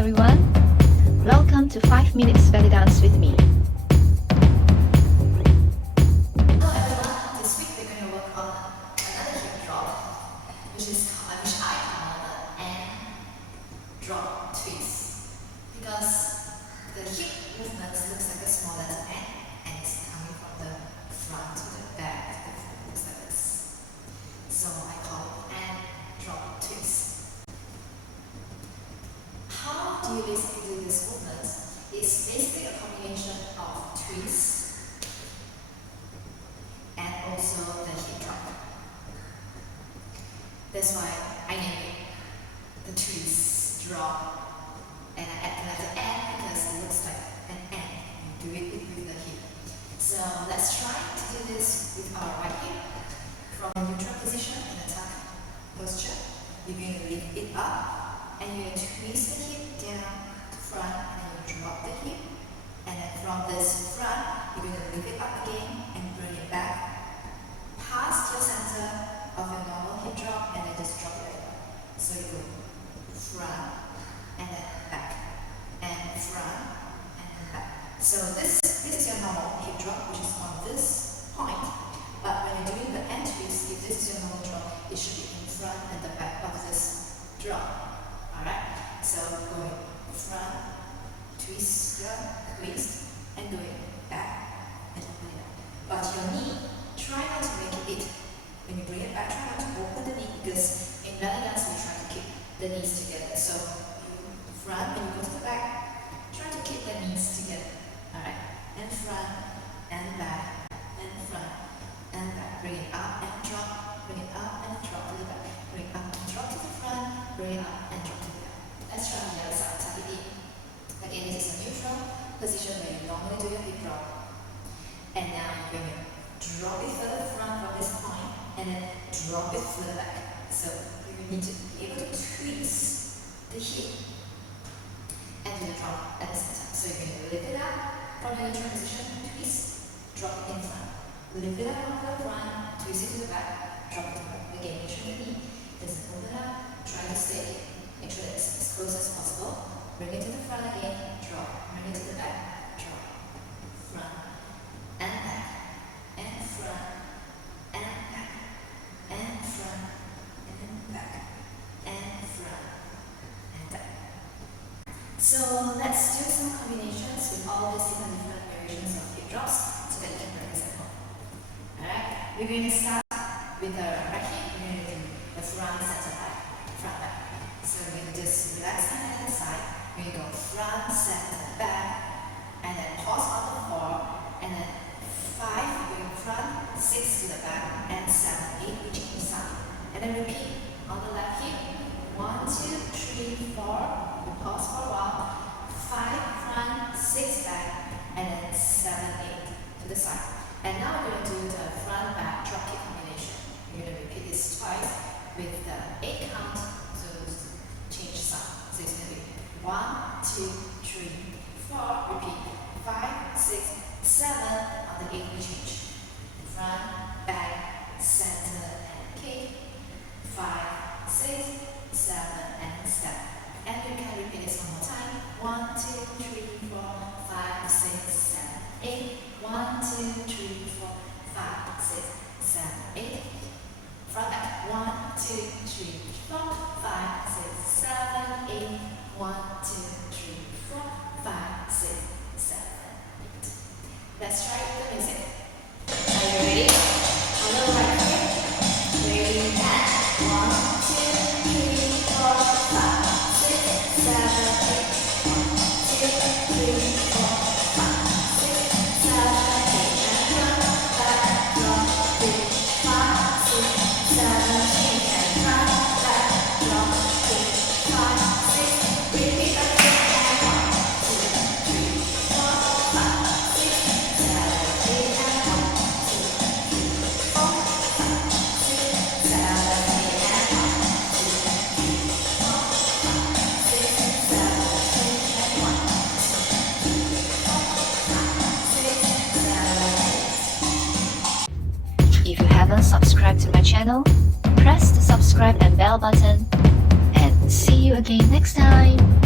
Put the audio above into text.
everyone. Welcome to 5 Minutes Belly Dance with me. Hello everyone, this week we're going to work on another hip drop, which I call the and drop twist. Because the hip movement looks like a small letter N, and it's coming from the front to the back. It looks like this. So I call it and drop twist. How do you basically do this movement? It's basically a combination of twist and also the hip drop. That's why I name it the twist drop, and I add the letter N because it looks like an N. You do it with the hip. So let's try to do this with our right hip. From the neutral position in the tuck posture, you're going to lift it up and you're going to twist the hip down to front, and then you drop the hip. And then from this front, you're going to lift it up again and bring it back past your center of your normal hip drop, and then just drop it back. So you go front and then back and front and then back. So this is your normal hip drop, which is on this point. But when you're doing the end twist, if this is your normal drop, it should be in front and the back of this drop. Alright? So going front, twist, and going back and open it up. But your knee, try not to make it, when you bring it back, try not to open the knee, because in belly dance we try to keep the knees together. So you front and you go to the back, try to keep the knees together. Alright? And front and back and front and back. Bring it up and drop, bring it up and drop to the back. Bring it up and drop to the front, bring it up and drop to the back. Let's try on the other side. Tuck it in. Again, this is a neutral position where you normally do your hip drop. And now you're going to drop it further front from this point and then drop it further back. So you need to be able to twist the hip and do the drop at the same time. So you're going to lift it up from the neutral position, twist, drop it in front. Lift it up from the front, twist it to the back, drop it to the back. Again, make sure the knee doesn't open up, try to stay, make sure that it's as close as possible. Bring it to the front again, drop, bring it to the back, drop, front, and back, and front, and back, and front, and back, and front, and back. So let's do some combinations with all these different variations of hip drops so that you can practice at home. Alright, we're going to start with the right hip. We're going to do the front, center, back, front, back. So we're going to just relax the hand at the side. We're going to go front, center, back, and then pause on the floor, and then 5 going front, 6 to the back, and 7, 8 reaching the side. And then repeat on the left hip. 1, 2, 3, 4. We pause for a while. 5 front, 6 back, and then 7, 8 to the side. And now we're going to do the front back drop kick combination. We're going to repeat this twice with the 8 count to change side. So it's going to be 1, 2, 3, 4. Repeat 5, 6, 7 on the 8 we change. Front, back, center, and kick. 5, 6, 7, and step. And you can repeat this one more time. 1, 2, 3, 4, 5, 6, 7, 8. 1, 2, 3, 4, 5, 6, 7, 8. Front back. 1, 2, 3, 4, 5, 6, 7, 8. 1, 2, 3, 4, 5, 6, 7, 8. Let's try the music. Are you ready? On the right hip. Ready and 1, 2, 3, 4, 5, 6, 7, 8. 1, 2, 3, 4, 5, 6, 7, 8. And front, back, drop, kick. 5, 6, 7, 8. And front, back, drop, kick. 5, 6. Repeat again. And 1, 2, 3, 4, 5, 6, 7, 8. And 1, 2, 3, 4, 5, 6, 7, 8. And 1, 2, 3, 4, 5, 6, 7, 8. And 1, 2, 3, 4, 5, 6, 7, 8. If you haven't subscribed to my channel, press the subscribe and bell button. And see you again next time.